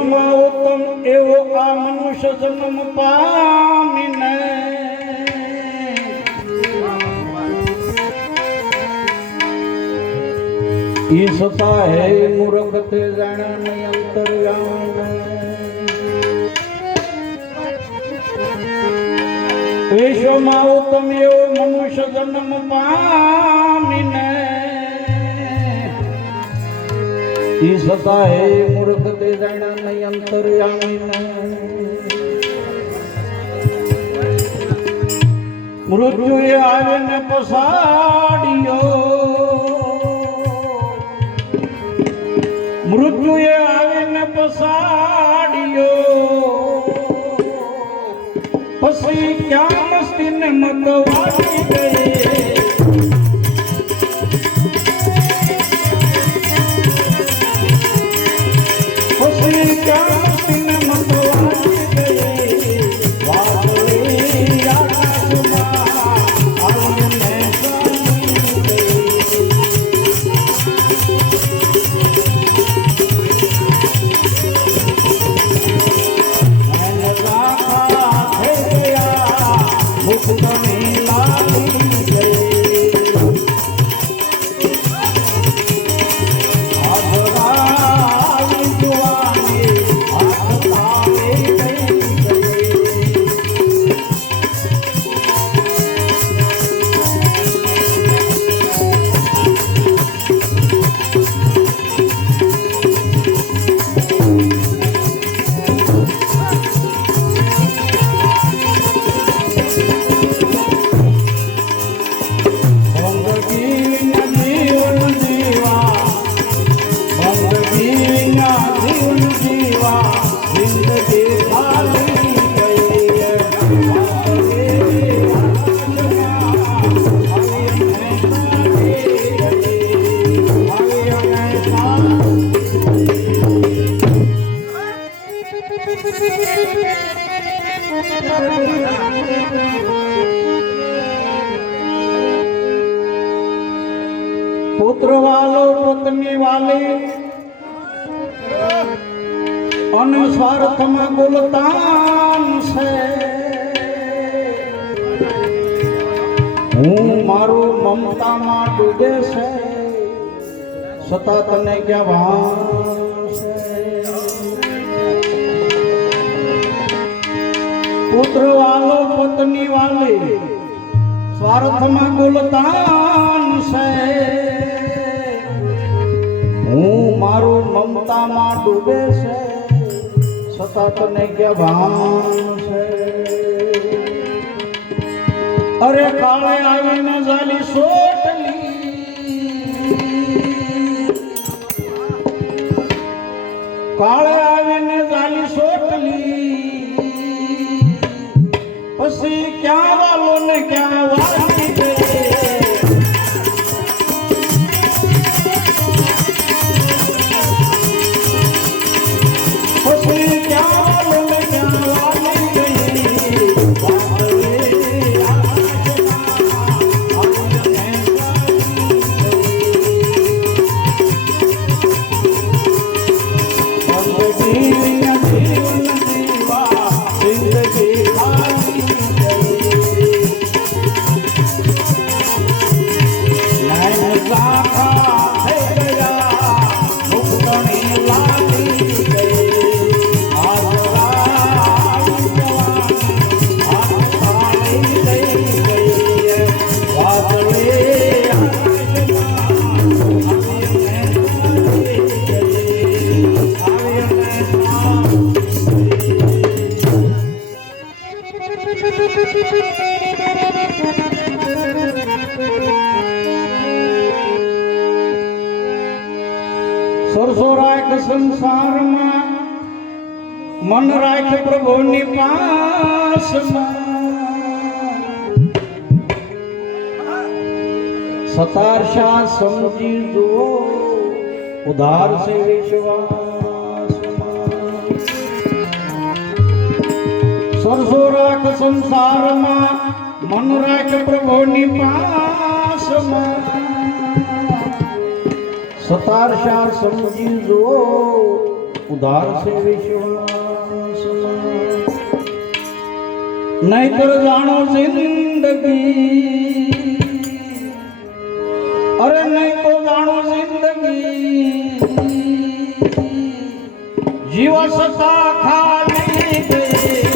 વિશ્વમાં ઉત્તમ એવો આ મનુષ્ય જન્મ પામીને. ઈ સતા હે મૂર્ખ તે જાણ નહીં વિશ્વમાં ઉત્તમ એવો મનુષ્ય જન્મ પામીને. ઈ સતા હે મૂર્ખ તે જાણ્યા નહીં અંતર્યામીને મૃત્યુએ આવીને પસાડ્યો મૃત્યુએ આવીને પસાડ્યો પછી ક્યાં મસ્તીને મગવાડી ગઈ પુત્ર વાલો પત્ની વાલી અને સ્વાર્થમાં ગુલતાન છે. હું મારું મમતામાં ડૂબે છે. છતાં તને ક્યાં ભાન પુત્ર વાલો, પત્ની વાલી, સ્વાર્થમાં ગુલતાન છે. હું મારું મમતામાં ડૂબે છે છતાં તને કે છે. અરે કાળે આવીને જાલી સોટલી. કાળે આવીને Música સરસો રાખ સંસારમાં. મન રાખ પ્રભુની પાસમાં. સતાર શાહ સમજી જુઓ. ઉધાર છે વિશ્વાસમાં. સરસો રાખ સંસારમાં. મન રાખ પ્રભુની પાસમાં. સતાર શાર સમજી જો ઉધાર છે વિશ્વાસમાં નહીતર જાણો જિંદગી. અરે નહીં તો જાણો જિંદગી. જીવ સતા ખાલી ગઈ